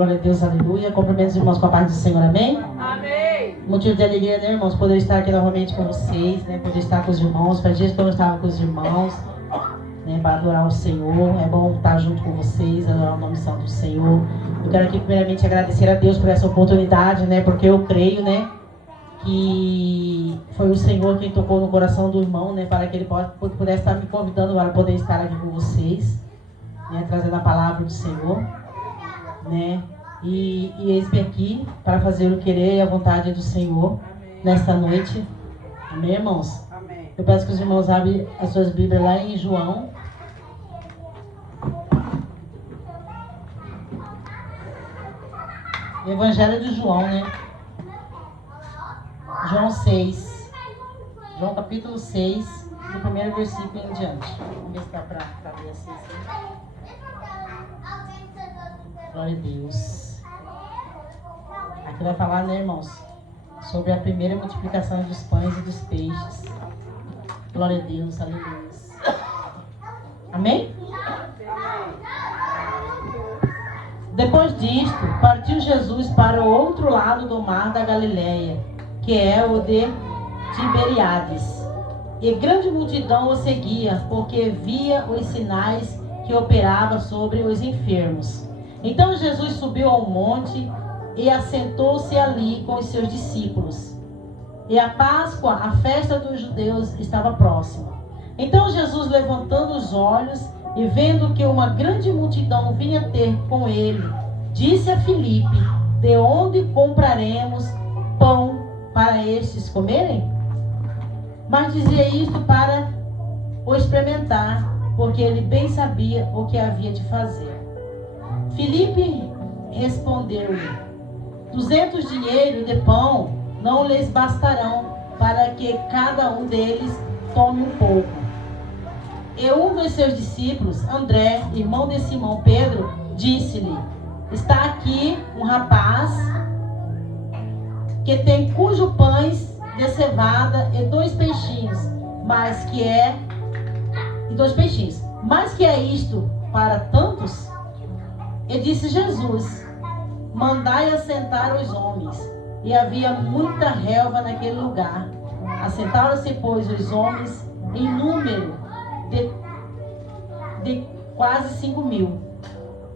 Glória a Deus, aleluia. Cumprimento os irmãos com a paz do Senhor, amém? Amém. Motivo de alegria, né, irmãos? Poder estar aqui novamente com vocês, né? Poder estar com os irmãos. Faz dias que eu não estava com os irmãos, né? Para adorar o Senhor. É bom estar junto com vocês, adorar o nome santo do Senhor. Eu quero aqui primeiramente agradecer a Deus por essa oportunidade, né? Porque eu creio, né? Que foi o Senhor quem tocou no coração do irmão, né? Para que ele pudesse estar me convidando para poder estar aqui com vocês, né? Trazendo a palavra do Senhor, né? E eis-me aqui para fazer o querer e a vontade do Senhor. Amém. Nesta noite. Amém, irmãos? Amém. Eu peço que os irmãos abrem as suas Bíblias lá em João. Evangelho de João, né? João 6. João capítulo 6, do primeiro versículo em diante. Vamos ver se dá para ler assim. Glória a Deus. Aqui vai falar, né, irmãos, sobre a primeira multiplicação dos pães e dos peixes. Glória a Deus, aleluia. Amém? Depois disto, partiu Jesus para o outro lado do mar da Galileia, que é o de Tiberíades. E grande multidão o seguia, porque via os sinais que operava sobre os enfermos. Então Jesus subiu ao monte e assentou-se ali com os seus discípulos. E a Páscoa, a festa dos judeus, estava próxima. Então Jesus, levantando os olhos e vendo que uma grande multidão vinha ter com ele, disse a Filipe: de onde compraremos pão para estes comerem? Mas dizia isto para o experimentar, porque ele bem sabia o que havia de fazer. Filipe respondeu-lhe: 200 dinheiros de pão não lhes bastarão para que cada um deles tome um pouco. E um dos seus discípulos, André, irmão de Simão Pedro, disse-lhe: está aqui um rapaz que tem cujo pães de cevada e 2 peixinhos, mas que é isto para tantos? E disse Jesus: mandai assentar os homens. E havia muita relva naquele lugar. Assentaram-se, pois, os homens em número de quase 5.000.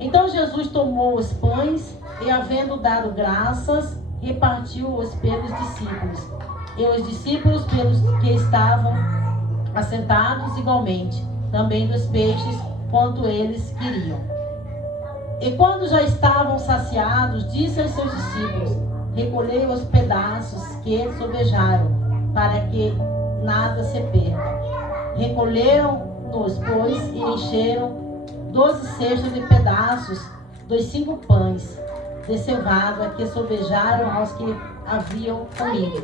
Então Jesus tomou os pães e, havendo dado graças, repartiu-os pelos discípulos. E os discípulos pelos que estavam assentados igualmente, também dos peixes, quanto eles queriam. E quando já estavam saciados, disse aos seus discípulos: recolhei os pedaços que sobejaram, para que nada se perca. Recolheram-nos, pois, e encheram 12 cestos de pedaços dos 5 pães de cevada que sobejaram aos que haviam comido.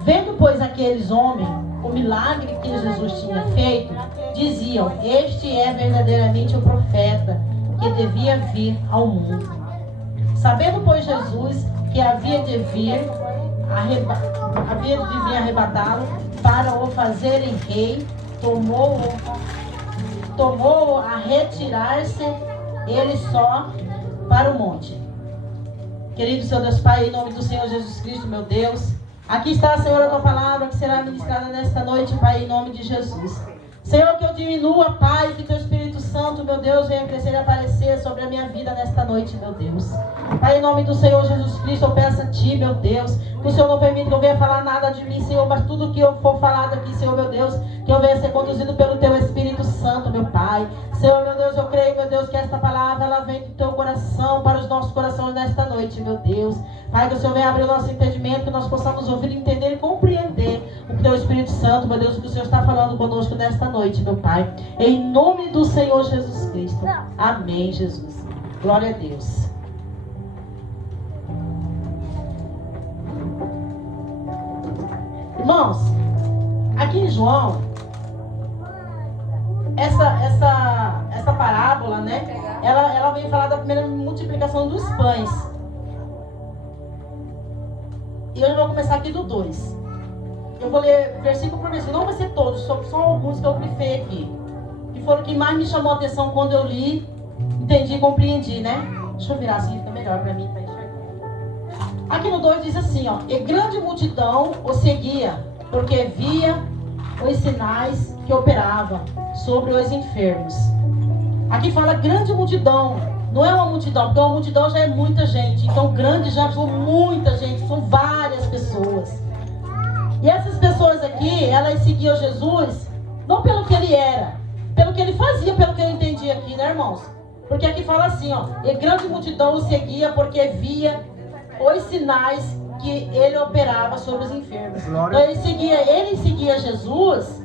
Vendo, pois, aqueles homens o milagre que Jesus tinha feito, diziam: este é verdadeiramente o profeta que devia vir ao mundo. Sabendo, pois, Jesus que havia de vir arrebatá-lo para o fazerem rei, tomou a retirar-se ele só para o monte. Querido Senhor Deus Pai, em nome do Senhor Jesus Cristo, meu Deus, aqui está, Senhor, a tua palavra que será ministrada nesta noite, Pai, em nome de Jesus. Senhor, que eu diminua, Pai, que teu Espírito Santo, meu Deus, venha crescer e aparecer sobre a minha vida nesta noite, meu Deus. Pai, em nome do Senhor Jesus Cristo, eu peço a Ti, meu Deus, que o Senhor não permita que eu venha falar nada de mim, Senhor, mas tudo que eu for falado aqui, Senhor, meu Deus, que eu venha ser conduzido pelo Teu Espírito Santo, meu Pai. Senhor, meu Deus, eu creio, meu Deus, que esta palavra, ela vem do Teu coração para os nossos corações nesta noite, meu Deus. Pai, que o Senhor venha abrir o nosso entendimento, que nós possamos ouvir, entender e compreender o Teu Espírito Santo, meu Deus, que o Senhor está falando conosco nesta noite, meu Pai. Em nome do Senhor Jesus Cristo. Amém, Jesus. Glória a Deus. Irmãos, aqui em João, essa parábola, né? Ela vem falar da primeira multiplicação dos pães. E eu vou começar aqui do 2. Eu vou ler versículo por versículo. Não vai ser todos, só alguns que eu grifei aqui. Que foram o que mais me chamou a atenção quando eu li, entendi e compreendi, né? Deixa eu virar assim, fica melhor para mim, para enxergar. Aqui no 2 diz assim, ó. E grande multidão o seguia, porque via os sinais que operavam sobre os enfermos. Aqui fala grande multidão. Não é uma multidão, porque uma multidão já é muita gente. Então grande já foi muita gente, são várias pessoas. E essas pessoas aqui, elas seguiam Jesus, não pelo que ele era, pelo que ele fazia, pelo que eu entendi aqui, né, irmãos? Porque aqui fala assim, ó, e grande multidão o seguia porque via os sinais que ele operava sobre os enfermos. Então ele seguia Jesus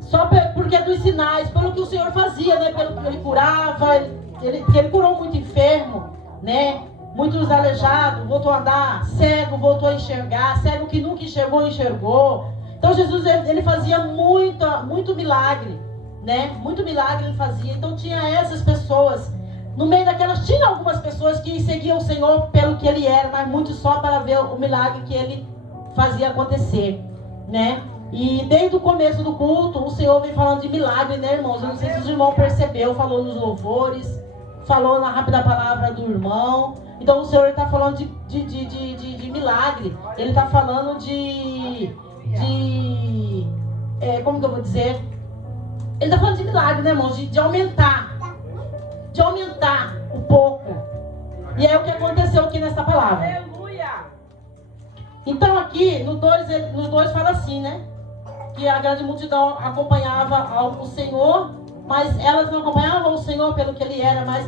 só porque dos sinais, pelo que o Senhor fazia, né? Pelo que ele curava, ele curou muito enfermo, né? Muitos aleijados, voltou a andar, cego, voltou a enxergar, cego que nunca enxergou, enxergou. Então Jesus, ele fazia muito milagre, né? Muito milagre ele fazia. Então tinha essas pessoas. No meio daquelas, tinha algumas pessoas que seguiam o Senhor pelo que ele era, mas muitos só para ver o milagre que ele fazia acontecer, né? E desde o começo do culto, o Senhor vem falando de milagre, né, irmãos? Eu não sei se os irmãos perceberam, falou nos louvores, falou na rápida palavra do irmão. Então o Senhor está falando de milagre. Ele está falando como que eu vou dizer? Ele está falando de milagre, né, irmãos? De aumentar. De aumentar um pouco. E é o que aconteceu aqui nessa palavra. Aleluia! Então aqui, no 2 fala assim, né? Que a grande multidão acompanhava o Senhor, mas elas não acompanhavam o Senhor pelo que ele era, mas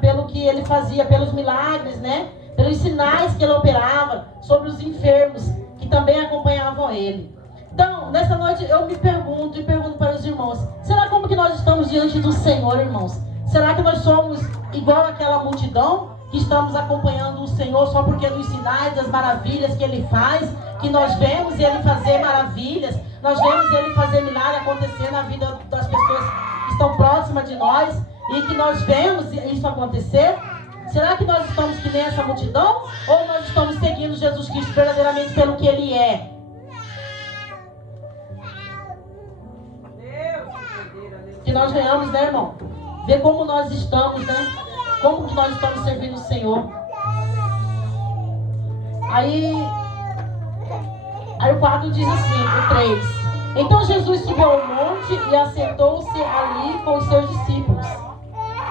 pelo que ele fazia, pelos milagres, né? Pelos sinais que ele operava sobre os enfermos, que também acompanhavam ele. Então, nessa noite eu me pergunto e pergunto para os irmãos, será como que nós estamos diante do Senhor, irmãos? Será que nós somos igual àquela multidão que estamos acompanhando o Senhor só porque nos sinais, das maravilhas que ele faz, que nós vemos ele fazer maravilhas, nós vemos ele fazer milagre acontecer na vida das pessoas que estão próximas de nós e que nós vemos isso acontecer? Será que nós estamos que nem essa multidão ou nós estamos seguindo Jesus Cristo verdadeiramente pelo que ele é? Que nós venhamos, né, irmão? Ver como nós estamos, né? Como que nós estamos servindo o Senhor. Aí o 4 diz assim, o 3. Então Jesus subiu ao monte e assentou-se ali com os seus discípulos.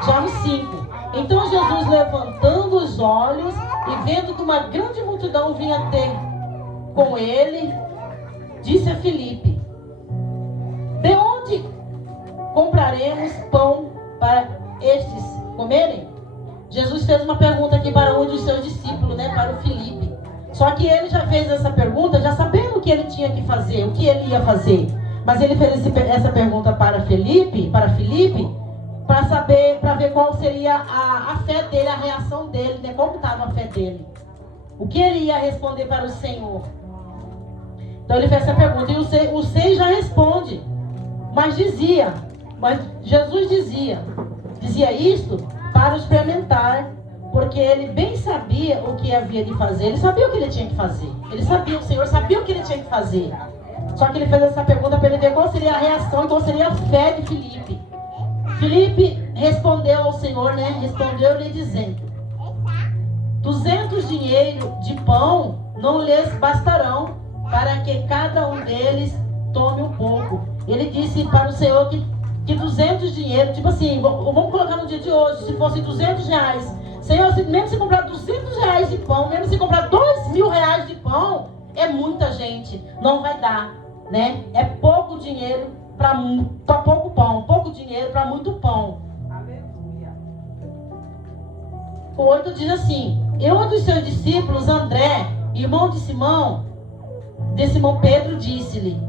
Já no 5. Então Jesus, levantando os olhos e vendo que uma grande multidão vinha ter com ele, disse a Filipe, de onde compraremos pão para estes comerem? Jesus fez uma pergunta aqui para um dos seus discípulos, né, para o Filipe. Só que ele já fez essa pergunta, já sabendo o que ele tinha que fazer, o que ele ia fazer. Mas ele fez essa pergunta para Filipe, para saber, para ver qual seria a fé dele, a reação dele, né, como estava a fé dele. O que ele ia responder para o Senhor. Então ele fez essa pergunta e o 6 já responde. Mas Jesus dizia isto para experimentar, porque ele bem sabia o que havia de fazer. Ele sabia o que ele tinha que fazer. O Senhor sabia o que ele tinha que fazer. Só que ele fez essa pergunta para ele ver qual seria a reação e qual seria a fé de Filipe. Filipe respondeu ao Senhor, né? Respondeu-lhe dizendo, 200 dinheiros de pão não lhes bastarão para que cada um deles tome um pouco. Ele disse para o Senhor que 200 dinheiros, tipo assim, vamos colocar no dia de hoje, se fosse 200 reais. Senhor, mesmo se comprar 200 reais de pão, mesmo se comprar 2.000 reais de pão, é muita gente, não vai dar, né? É pouco dinheiro para pouco pão, pouco dinheiro para muito pão. Aleluia. O 8 diz assim, e um dos seus discípulos, André, irmão de Simão Pedro, disse-lhe,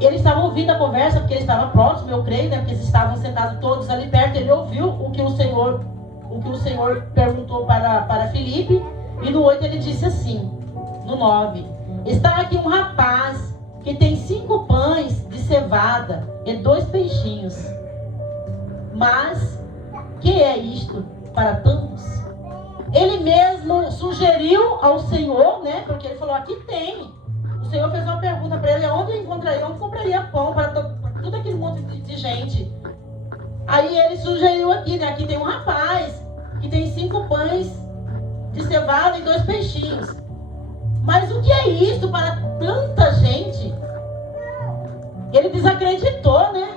eles estavam ouvindo a conversa, porque ele estava próximo, eu creio, né? Porque eles estavam sentados todos ali perto. Ele ouviu o que o Senhor perguntou para Filipe. E no 8 ele disse assim, no 9. Está aqui um rapaz que tem 5 pães de cevada e 2 peixinhos. Mas, que é isto para tantos? Ele mesmo sugeriu ao Senhor, né? Porque ele falou, aqui tem. O Senhor fez uma pergunta para ele, onde compraria pão para todo aquele monte de gente? Aí ele sugeriu aqui, né? Aqui tem um rapaz que tem 5 pães de cevada e 2 peixinhos. Mas o que é isso para tanta gente? Ele desacreditou, né?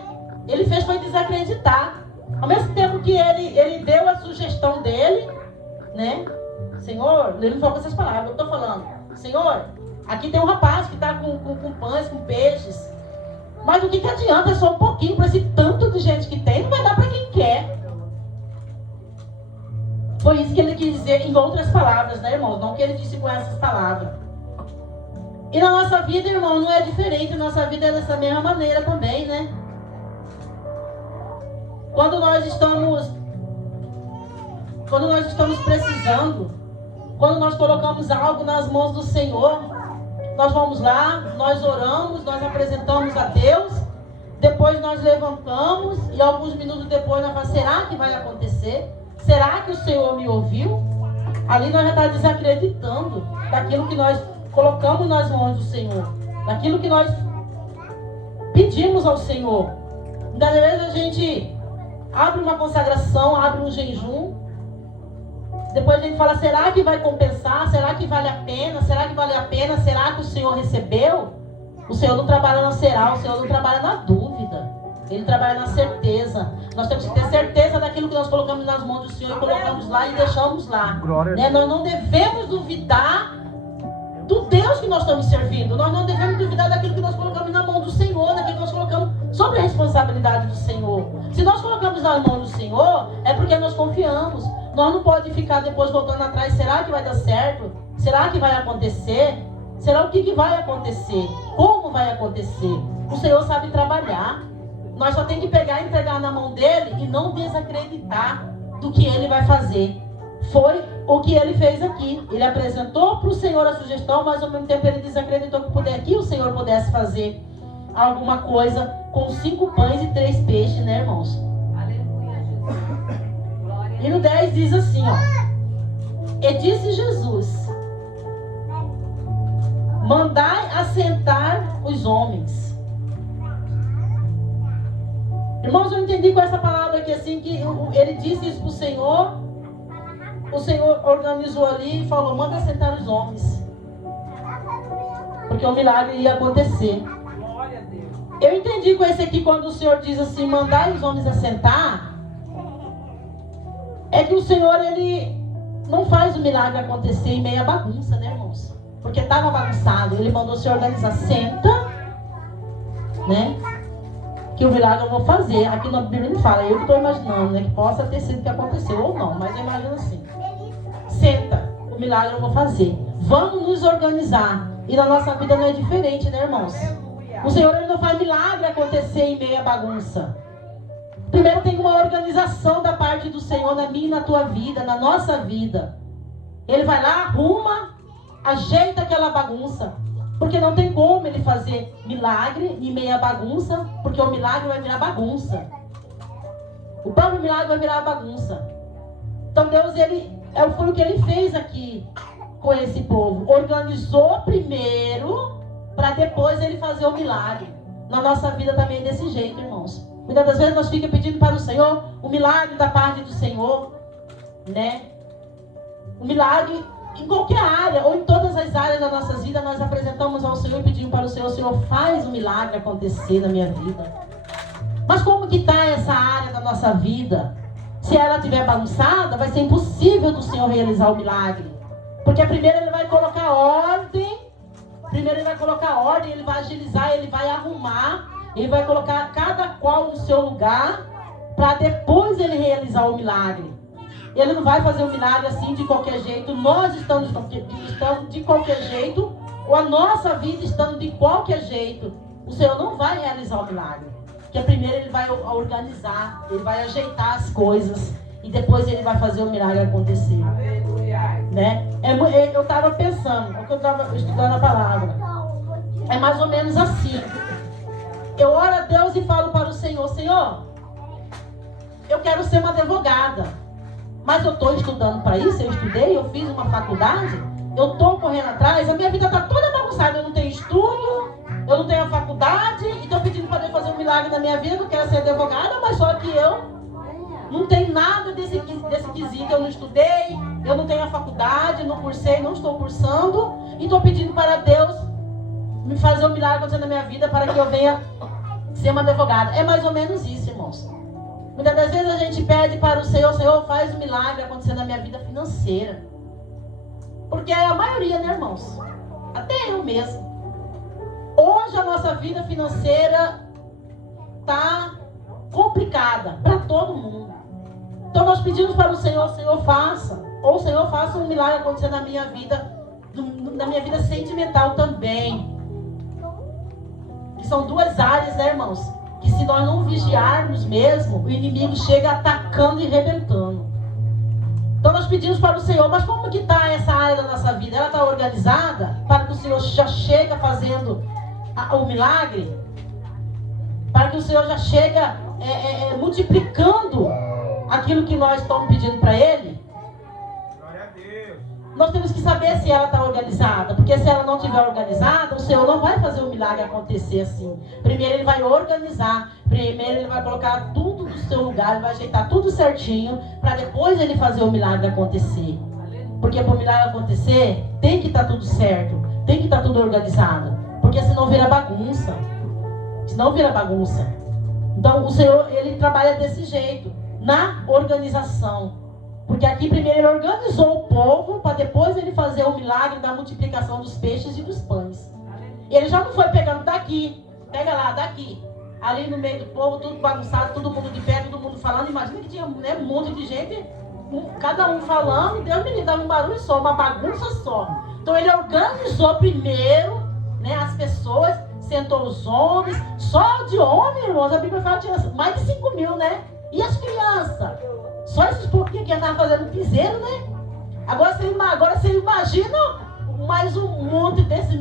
Ele foi desacreditar. Ao mesmo tempo que ele deu a sugestão dele, né? Senhor, ele não falou com essas palavras, eu estou falando. Senhor, aqui tem um rapaz que está com pães, com peixes. Mas o que adianta? É só um pouquinho para esse tanto de gente que tem, não vai dar para quem quer. Foi isso que ele quis dizer em outras palavras, né, irmãos? Não que ele disse com essas palavras. E na nossa vida, irmão, não é diferente. Na nossa vida é dessa mesma maneira também, né? Quando nós estamos precisando, quando nós colocamos algo nas mãos do Senhor, nós vamos lá, nós oramos, nós apresentamos a Deus, depois nós levantamos e alguns minutos depois nós falamos, será que vai acontecer? Será que o Senhor me ouviu? Ali nós já estamos desacreditando daquilo que nós colocamos nas mãos do Senhor, daquilo que nós pedimos ao Senhor. Muitas vezes a gente abre uma consagração, abre um jejum, depois a gente fala, será que vai compensar? Será que vale a pena? Será que vale a pena? Será que o Senhor recebeu? O Senhor não trabalha na será, o Senhor não trabalha na dúvida. Ele trabalha na certeza. Nós temos que ter certeza daquilo que nós colocamos nas mãos do Senhor e colocamos lá e deixamos lá. Né? Nós não devemos duvidar do Deus que nós estamos servindo. Nós não devemos duvidar daquilo que nós colocamos na mão do Senhor, daquilo que nós colocamos sobre a responsabilidade do Senhor. Se nós colocamos na mão do Senhor, é porque nós confiamos. Nós não podemos ficar depois voltando atrás. Será que vai dar certo? Será que vai acontecer? Será o que vai acontecer? Como vai acontecer? O Senhor sabe trabalhar. Nós só temos que pegar e entregar na mão dele e não desacreditar do que ele vai fazer. Foi o que ele fez aqui. Ele apresentou para o Senhor a sugestão, mas ao mesmo tempo ele desacreditou que o Senhor pudesse fazer alguma coisa com 5 pães e 3 peixes, né, irmãos? Aleluia, Jesus. E no 10 diz assim, ó. E disse Jesus, mandai assentar os homens. Irmãos, eu entendi com essa palavra aqui assim, que ele disse isso para o Senhor organizou ali e falou, manda assentar os homens. Porque o milagre ia acontecer. Eu entendi com esse aqui, quando o Senhor diz assim, mandai os homens assentar, é que o Senhor, ele não faz o milagre acontecer em meia bagunça, né, irmãos? Porque estava bagunçado, ele mandou se organizar, senta, né? Que o milagre eu vou fazer. Aqui na Bíblia não fala, eu que estou imaginando, né? Que possa ter sido que aconteceu ou não, mas eu imagino assim. Senta, o milagre eu vou fazer. Vamos nos organizar. E na nossa vida não é diferente, né, irmãos? O Senhor, ele não faz milagre acontecer em meia bagunça. Primeiro tem uma organização da parte do Senhor na minha e na tua vida, na nossa vida. Ele vai lá, arruma, ajeita aquela bagunça. Porque não tem como ele fazer milagre em meia bagunça, porque o milagre vai virar bagunça. O próprio milagre vai virar bagunça. Então Deus, foi o que ele fez aqui com esse povo. Organizou primeiro, para depois ele fazer o milagre. Na nossa vida também é desse jeito, irmãos. Muitas das vezes nós ficamos pedindo para o Senhor o milagre da parte do Senhor, né? O milagre em qualquer área, ou em todas as áreas da nossa vida, nós apresentamos ao Senhor e pedimos para o Senhor faz o milagre acontecer na minha vida. Mas como que está essa área da nossa vida? Se ela estiver bagunçada, vai ser impossível do Senhor realizar o milagre. Porque primeiro ele vai colocar ordem, ele vai agilizar, ele vai arrumar, ele vai colocar cada qual no seu lugar, para depois ele realizar o milagre. Ele não vai fazer o milagre assim de qualquer jeito. Nós estamos de qualquer jeito, ou a nossa vida estando de qualquer jeito. O Senhor não vai realizar o milagre. Porque primeiro ele vai organizar, ele vai ajeitar as coisas, e depois ele vai fazer o milagre acontecer. Né? Eu estava pensando, porque eu estava estudando a palavra. É mais ou menos assim. Eu oro a Deus e falo para o Senhor, Senhor, eu quero ser uma advogada. Mas eu estou estudando para isso, eu estudei, eu fiz uma faculdade, eu estou correndo atrás, a minha vida está toda bagunçada, eu não tenho estudo, eu não tenho a faculdade, e estou pedindo para Deus fazer um milagre na minha vida, eu quero ser advogada, mas só que eu Não tem nada desse quesito. Eu não estudei, eu não tenho a faculdade, não cursei, não estou cursando. E estou pedindo para Deus me fazer um milagre acontecer na minha vida para que eu venha ser uma advogada. É mais ou menos isso, irmãos. Muitas das vezes a gente pede para o Senhor: Senhor, faz um milagre acontecer na minha vida financeira. Porque é a maioria, né, irmãos? Até eu mesmo. Hoje a nossa vida financeira está complicada para todo mundo. Então nós pedimos para o Senhor: Senhor, faça. Ou Senhor, faça um milagre acontecer na minha vida, na minha vida sentimental também. Que são duas áreas, né, irmãos? Que se nós não vigiarmos mesmo, o inimigo chega atacando e arrebentando. Então nós pedimos para o Senhor: mas como que está essa área da nossa vida? Ela está organizada para que o Senhor já chega fazendo o milagre? Para que o Senhor já chega multiplicando aquilo que nós estamos pedindo para Ele? Glória a Deus. Nós temos que saber se ela está organizada. Porque se ela não estiver organizada, o Senhor não vai fazer o milagre acontecer assim. Primeiro Ele vai organizar. Primeiro Ele vai colocar tudo no seu lugar. Ele vai ajeitar tudo certinho, para depois Ele fazer o milagre acontecer. Porque para o milagre acontecer, tem que estar tudo certo. Tem que estar tudo organizado. Porque senão vira bagunça. Senão vira bagunça. Então o Senhor, Ele trabalha desse jeito, na organização. Porque aqui primeiro Ele organizou o povo, para depois Ele fazer o milagre da multiplicação dos peixes e dos pães. Ele já não foi pegando daqui, pega lá, daqui. Ali no meio do povo, tudo bagunçado, todo mundo de pé, todo mundo falando. Imagina que tinha, né, um monte de gente, cada um falando. Deus me livre, dava um barulho só, uma bagunça só. Então Ele organizou primeiro, né, as pessoas, sentou os homens. Só de homem, irmãos, a Bíblia fala que tinha mais de 5 mil, né? E as crianças? Só esses pouquinhos que estavam fazendo piseiro, né? Agora você imagina mais um monte desse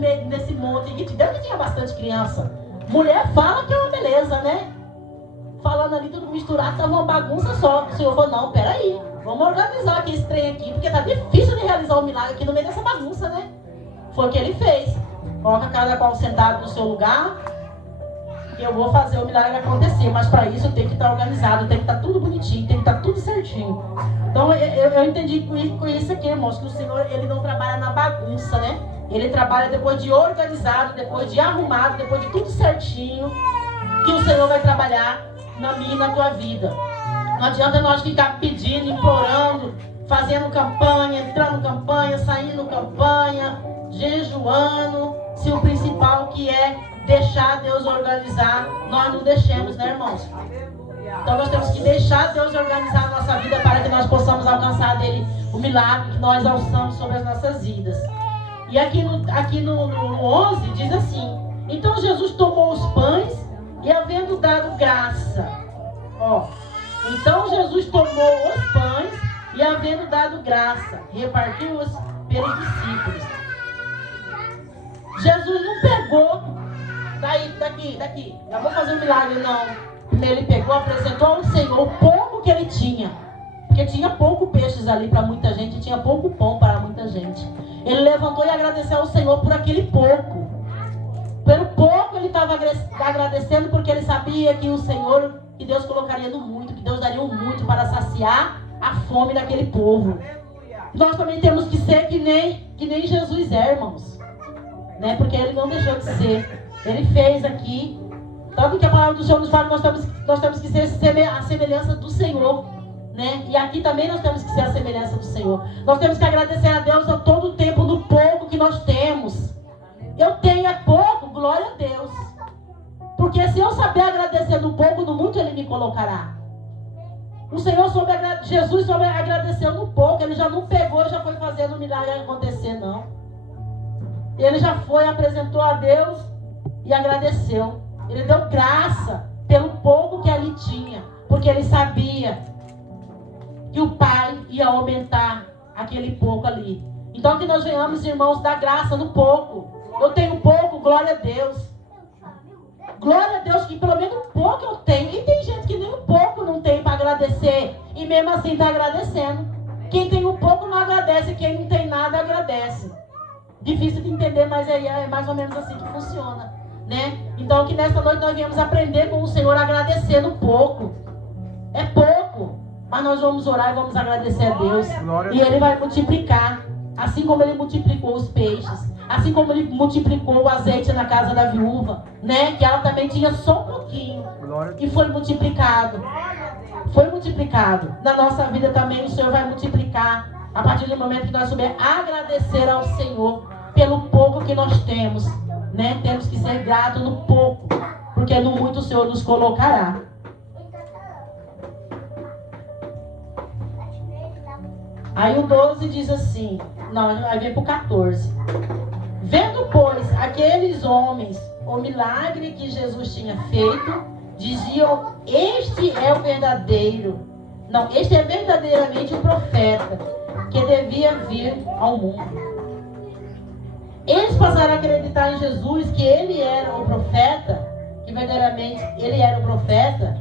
monte. Que deve que tinha bastante criança. Mulher fala que é uma beleza, né? Falando ali, tudo misturado, estava uma bagunça só. O Senhor falou: não, peraí, vamos organizar aqui esse trem aqui, porque tá difícil de realizar um milagre aqui no meio dessa bagunça, né? Foi o que Ele fez. Coloca cada qual sentado no seu lugar, que eu vou fazer o milagre acontecer. Mas para isso tem que estar organizado, tem que estar tudo bonitinho, tem que estar tudo certinho. Então eu entendi com isso aqui, irmãos, que o Senhor, Ele não trabalha na bagunça, né? Ele trabalha depois de organizado, depois de arrumado, depois de tudo certinho, que o Senhor vai trabalhar na minha e na tua vida. Não adianta nós ficar pedindo, implorando, fazendo campanha, entrando campanha, saindo campanha, jejuando, se o principal que é deixar Deus organizar, nós não deixemos, né, irmãos? Então nós temos que deixar Deus organizar a nossa vida para que nós possamos alcançar dele o milagre que nós alçamos sobre as nossas vidas. E aqui no 11 diz assim: então Jesus tomou os pães e, havendo dado graça, então Jesus tomou os pães e, havendo dado graça, repartiu-os pelos discípulos. Jesus não pegou daqui, já vou fazer um milagre, não. Primeiro Ele pegou, apresentou ao Senhor o pouco que Ele tinha. Porque tinha pouco peixes ali para muita gente, e tinha pouco pão para muita gente. Ele levantou e agradeceu ao Senhor por aquele pouco. Pelo pouco Ele estava agradecendo, porque Ele sabia que o Senhor, que Deus colocaria no muito, que Deus daria um muito para saciar a fome daquele povo. Nós também temos que ser que nem Jesus é, irmãos. Né? Porque Ele não deixou de ser. Ele fez aqui. Tanto que a palavra do Senhor nos fala que nós temos que ser a semelhança do Senhor. Né? E aqui também nós temos que ser a semelhança do Senhor. Nós temos que agradecer a Deus a todo tempo no pouco que nós temos. Eu tenho é pouco, glória a Deus. Porque se eu saber agradecer no pouco, no muito Ele me colocará. O Senhor Jesus soube agradecer no pouco. Ele já não pegou e já foi fazendo o milagre acontecer, não. Ele já foi, apresentou a Deus e agradeceu. Ele deu graça pelo pouco que ali tinha. Porque Ele sabia que o Pai ia aumentar aquele pouco ali. Então que nós venhamos, irmãos, dar graça no pouco. Eu tenho pouco, glória a Deus. Glória a Deus que pelo menos um pouco eu tenho. E tem gente que nem um pouco não tem para agradecer. E mesmo assim está agradecendo. Quem tem um pouco não agradece. Quem não tem nada agradece. Difícil de entender, mas é mais ou menos assim que funciona. Né? Então que nesta noite nós viemos aprender com o Senhor a agradecer no pouco. É pouco. Mas nós vamos orar e vamos agradecer a Deus. Glória a E Deus. Ele vai multiplicar. Assim como Ele multiplicou os peixes. Assim como Ele multiplicou o azeite na casa da viúva. Né? Que ela também tinha só um pouquinho. Glória a Deus. E foi multiplicado. Foi multiplicado. Na nossa vida também o Senhor vai multiplicar. A partir do momento que nós soubermos agradecer ao Senhor pelo pouco que nós temos. Né? Temos que ser gratos no pouco. Porque no muito o Senhor nos colocará. Aí o 12 diz assim, não, aí vem pro 14. Vendo, pois, aqueles homens o milagre que Jesus tinha feito, diziam, este é o verdadeiro. Não, este é verdadeiramente o profeta que devia vir ao mundo. Eles passaram a acreditar em Jesus, que ele era o profeta, que verdadeiramente ele era o profeta,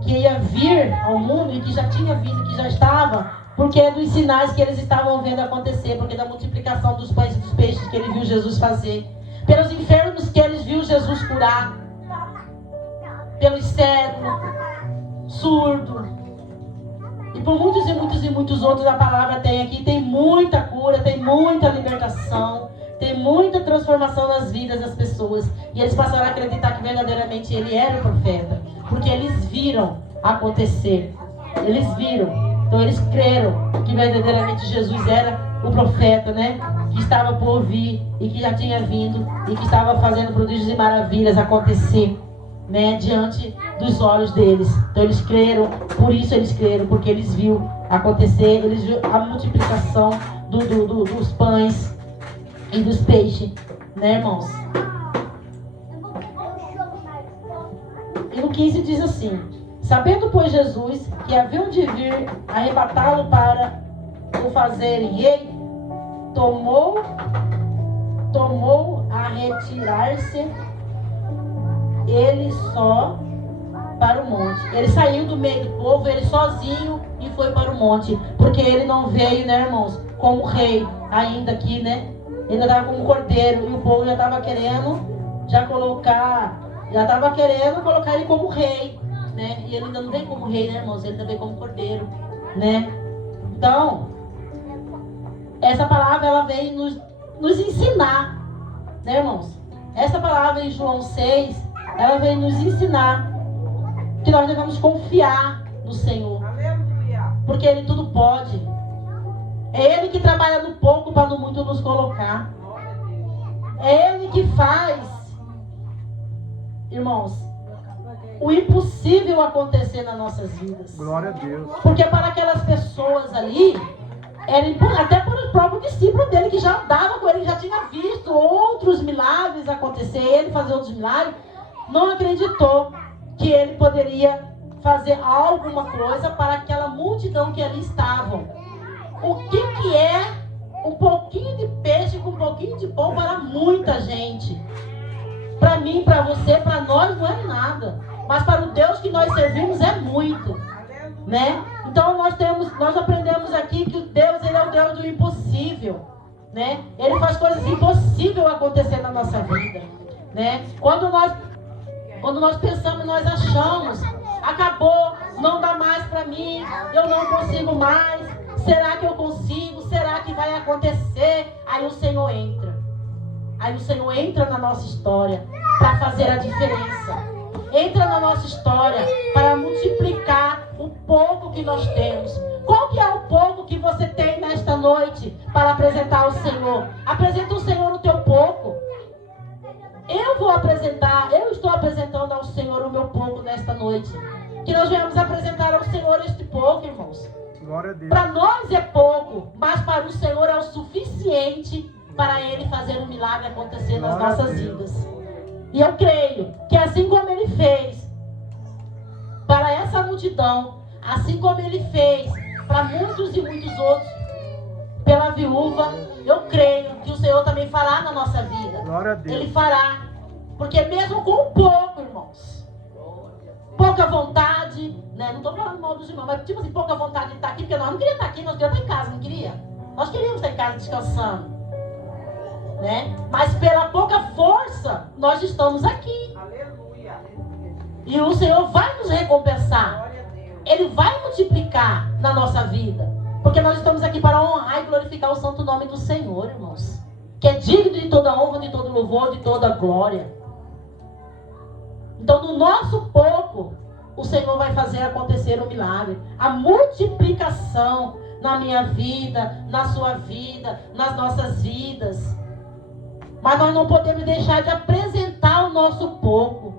que ia vir ao mundo e que já tinha vindo, que já estava, porque é dos sinais que eles estavam vendo acontecer, porque da multiplicação dos pães e dos peixes que ele viu Jesus fazer, pelos enfermos que eles viu Jesus curar, pelos cegos, surdos, e por muitos e muitos e muitos outros. A palavra tem aqui, tem muita cura, tem muita libertação, tem muita transformação nas vidas das pessoas. E eles passaram a acreditar que verdadeiramente ele era o profeta, porque eles viram acontecer. Eles viram. Então eles creram que verdadeiramente Jesus era o profeta, né? Que estava por vir e que já tinha vindo e que estava fazendo prodígios e maravilhas acontecer, né? Diante dos olhos deles. Então eles creram, por isso eles creram, porque eles viram acontecer, eles viram a multiplicação dos pães e dos peixes, né, irmãos? E no 15 diz assim: sabendo, pois, Jesus que haviam de vir arrebatá-lo para o fazerem rei, tomou a retirar-se ele só para o monte. Ele saiu do meio do povo, ele sozinho, e foi para o monte, porque ele não veio, né, irmãos, como rei ainda aqui, né? Ele ainda estava como cordeiro, e o povo já estava querendo colocar ele como rei, né? E ele ainda não veio como rei, né, irmãos? Ele ainda veio como cordeiro, né? Então, essa palavra, ela vem nos ensinar, né, irmãos? Essa palavra em João 6, ela vem nos ensinar que nós devemos confiar no Senhor. Porque Ele tudo pode. É Ele que trabalha no pouco para no muito nos colocar. É Ele que faz, irmãos, o impossível acontecer nas nossas vidas. Glória a Deus. Porque para aquelas pessoas ali, até para os próprios discípulos dele, que já andavam com ele, já tinha visto outros milagres acontecer, ele fazer outros milagres, não acreditou que ele poderia fazer alguma coisa para aquela multidão que ali estavam. O que é um pouquinho de peixe com um pouquinho de pão para muita gente? Para mim, para você, para nós não é nada, mas para o Deus que nós servimos é muito, né? Então nós aprendemos aqui que o Deus, ele é o Deus do impossível, né? Ele faz coisas impossíveis acontecer na nossa vida, né? Quando nós pensamos, nós achamos, acabou, não dá mais para mim, eu não consigo mais, será que eu consigo? Será que vai acontecer? Aí o Senhor entra. Aí o Senhor entra na nossa história para fazer a diferença. Entra na nossa história para multiplicar o pouco que nós temos. Qual que é o pouco que você tem nesta noite para apresentar ao Senhor? Apresenta o Senhor no teu pouco. Eu estou apresentando ao Senhor o meu pouco nesta noite. Que nós venhamos apresentar ao Senhor este pouco, irmãos. Glória a Deus. Para nós é pouco, mas para o Senhor é o suficiente para Ele fazer um milagre acontecer nas Glória a nossas Deus. vidas. E eu creio que assim como Ele fez para essa multidão, assim como Ele fez para muitos e muitos outros, pela viúva, eu creio que o Senhor também fará na nossa vida. Glória a Deus. Ele fará. Porque mesmo com pouco, irmãos, pouca vontade, né? Não estou falando mal dos irmãos, mas tipo assim, pouca vontade de estar aqui, porque nós não queríamos estar aqui, nós queríamos estar em casa, não queria? Nós queríamos estar em casa descansando, né? Mas pela pouca força, nós estamos aqui. Aleluia. E o Senhor vai nos recompensar. Ele vai multiplicar na nossa vida. Porque nós estamos aqui para honrar e glorificar o santo nome do Senhor, irmãos. Que é digno de toda honra, de todo louvor, de toda glória. Então, no nosso pouco, o Senhor vai fazer acontecer um milagre. A multiplicação na minha vida, na sua vida, nas nossas vidas. Mas nós não podemos deixar de apresentar o nosso pouco.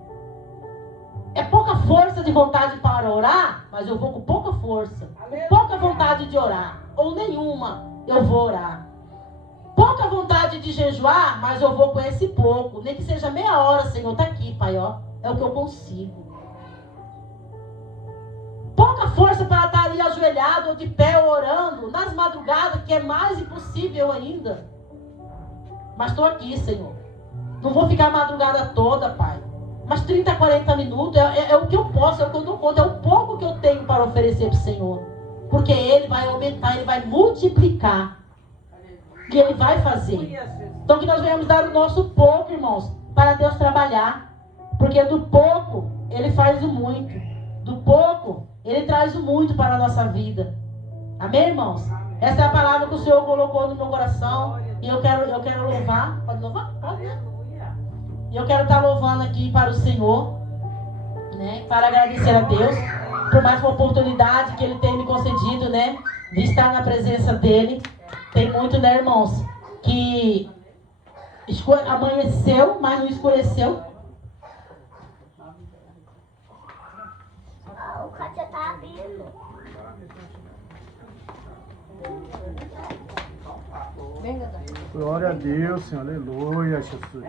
É pouca força de vontade para orar, mas eu vou com pouca força. Com pouca vontade de orar, ou nenhuma, eu vou orar. Pouca vontade de jejuar, mas eu vou com esse pouco. Nem que seja meia hora, Senhor, está aqui, Pai, ó. É o que eu consigo. Pouca força para estar ali ajoelhado ou de pé orando, nas madrugadas, que é mais impossível ainda. Mas estou aqui, Senhor. Não vou ficar a madrugada toda, Pai. Mas 30, 40 minutos é o que eu posso, é o que eu dou conta, é o pouco que eu tenho para oferecer para o Senhor. Porque Ele vai aumentar, Ele vai multiplicar. E Ele vai fazer. Então que nós venhamos dar o nosso pouco, irmãos, para Deus trabalhar. Porque do pouco, Ele faz o muito. Do pouco, Ele traz o muito para a nossa vida. Amém, irmãos? Essa é a palavra que o Senhor colocou no meu coração. E eu quero louvar. Pode louvar? Pode, né? E eu quero estar louvando aqui para o Senhor, né? Para agradecer a Deus por mais uma oportunidade que Ele tem me concedido, né? De estar na presença dEle. Tem muito, né, irmãos? Que amanheceu, mas não escureceu. O Cátia tá abrindo. Glória a Deus, Senhor. Aleluia, Jesus.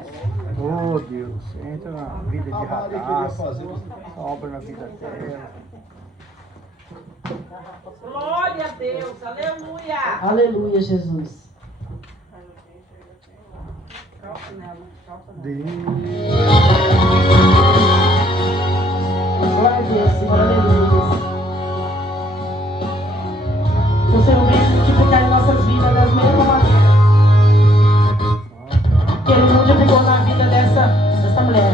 Oh, Deus. Entra na vida de Radassa. Obra na vida dela. Glória a Deus. Aleluia. Aleluia, Jesus. Deus. Glória a Deus, Senhor. Aleluia. Que o Senhor venha multiplicar em nossas vidas das mesmas maneiras que Ele multiplicou na vida dessa mulher.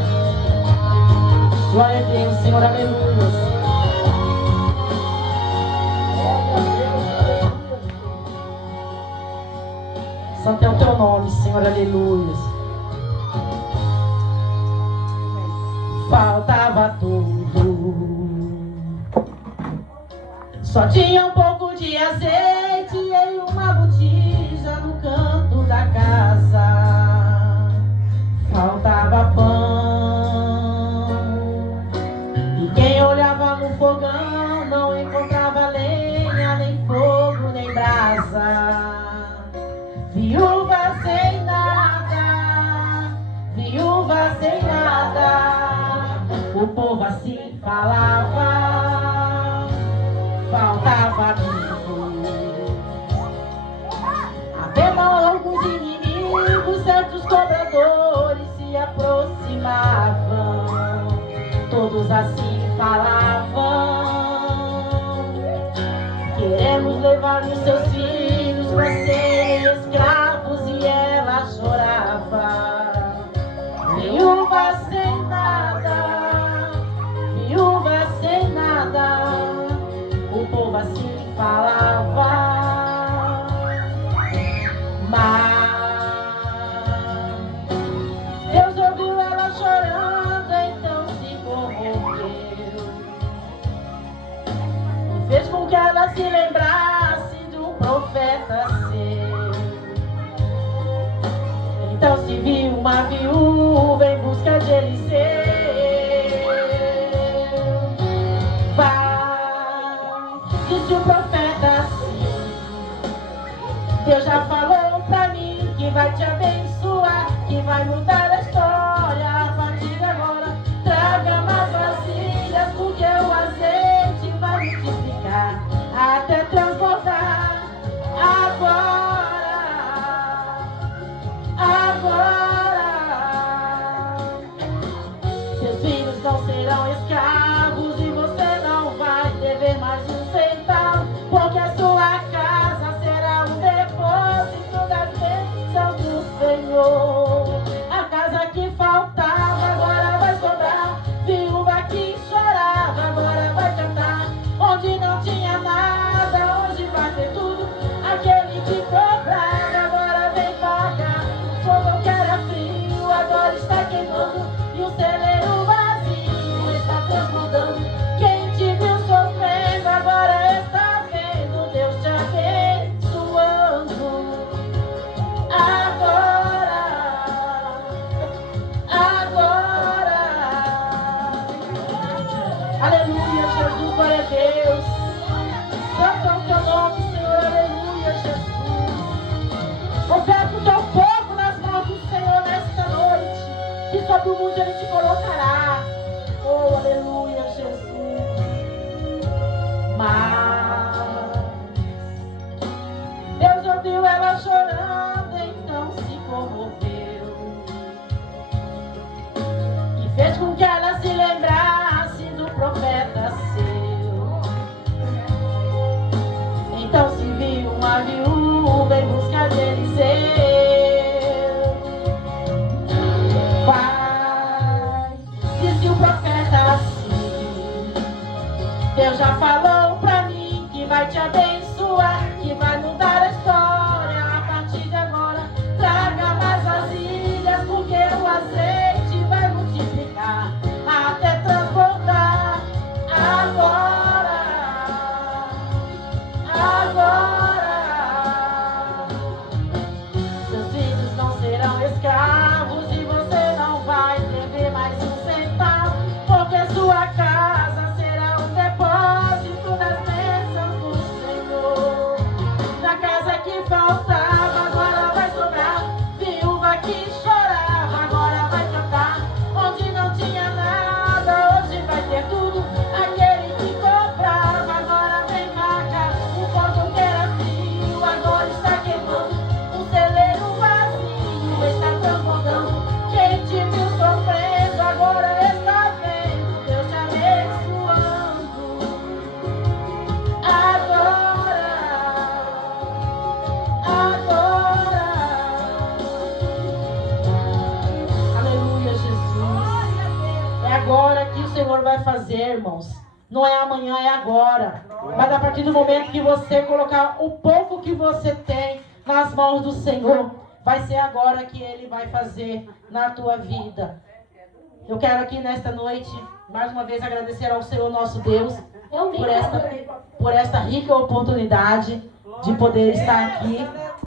Glória a Deus, Senhor. Aleluia. Santo é o teu nome, Senhor. Aleluia. Faltava tudo. Só tinha um pouco de azeite em uma botija no canto da casa. Faltava pão. E quem olhava no fogão não encontrava lenha, nem fogo, nem brasa. Viúva sem nada, viúva sem nada. O povo assim falava. Faltava tudo. Havia alguns inimigos, certos cobradores se aproximavam. Todos assim falavam. Queremos levar os seus filhos para serem escravos, e ela chorava. Viúva sem nada, viúva sem nada. O povo assim falava. Mas Deus ouviu ela chorando, então se comoveu e fez com que ela se lembrasse de um profeta seu. Então se viu uma viúva em busca de Eliseu. Disse o profeta assim: Deus já falou pra mim que vai te abençoar, que vai mudar a história a partir de agora. Traga mais vasilhas, porque o azeite vai multiplicar até transbordar. Agora, seus filhos não serão escravos e você não vai dever mais um centavo, porque a sua casa será um depósito das bênçãos do Senhor. A casa que chorando, então se comoveu e fez com que ela se lembrasse do profeta seu. Então se viu uma viúva em busca de Eliseu. Pai, disse o profeta assim: Deus já falou pra mim que vai te abençoar, que vai mudar a história a partir de agora. Traga mais vasilhas, porque o azeite vai multiplicar até transbordar. Agora, seus filhos não serão escravos e você não vai dever mais um centavo, porque sua casa será um depósito das bênçãos do Senhor. Na casa que faltava, agora vai sobrar. Viúva que chorava, agora vai cantar. Onde não tinha nada, hoje vai ter tudo. Aquele que comprava, agora vem marcar. O forno que era frio, agora está queimando. O celeiro vazio está transbordando. Quem te viu sofrendo, agora está vendo Deus te abençoando. Agora. Aleluia, Jesus. É agora que o Senhor vai fazer, irmãos. Não é amanhã, é agora. Mas a partir do momento que você colocar o pouco que você tem nas mãos do Senhor, vai ser agora que Ele vai fazer na tua vida. Eu quero aqui nesta noite, mais uma vez, agradecer ao Senhor nosso Deus por esta rica oportunidade de poder estar aqui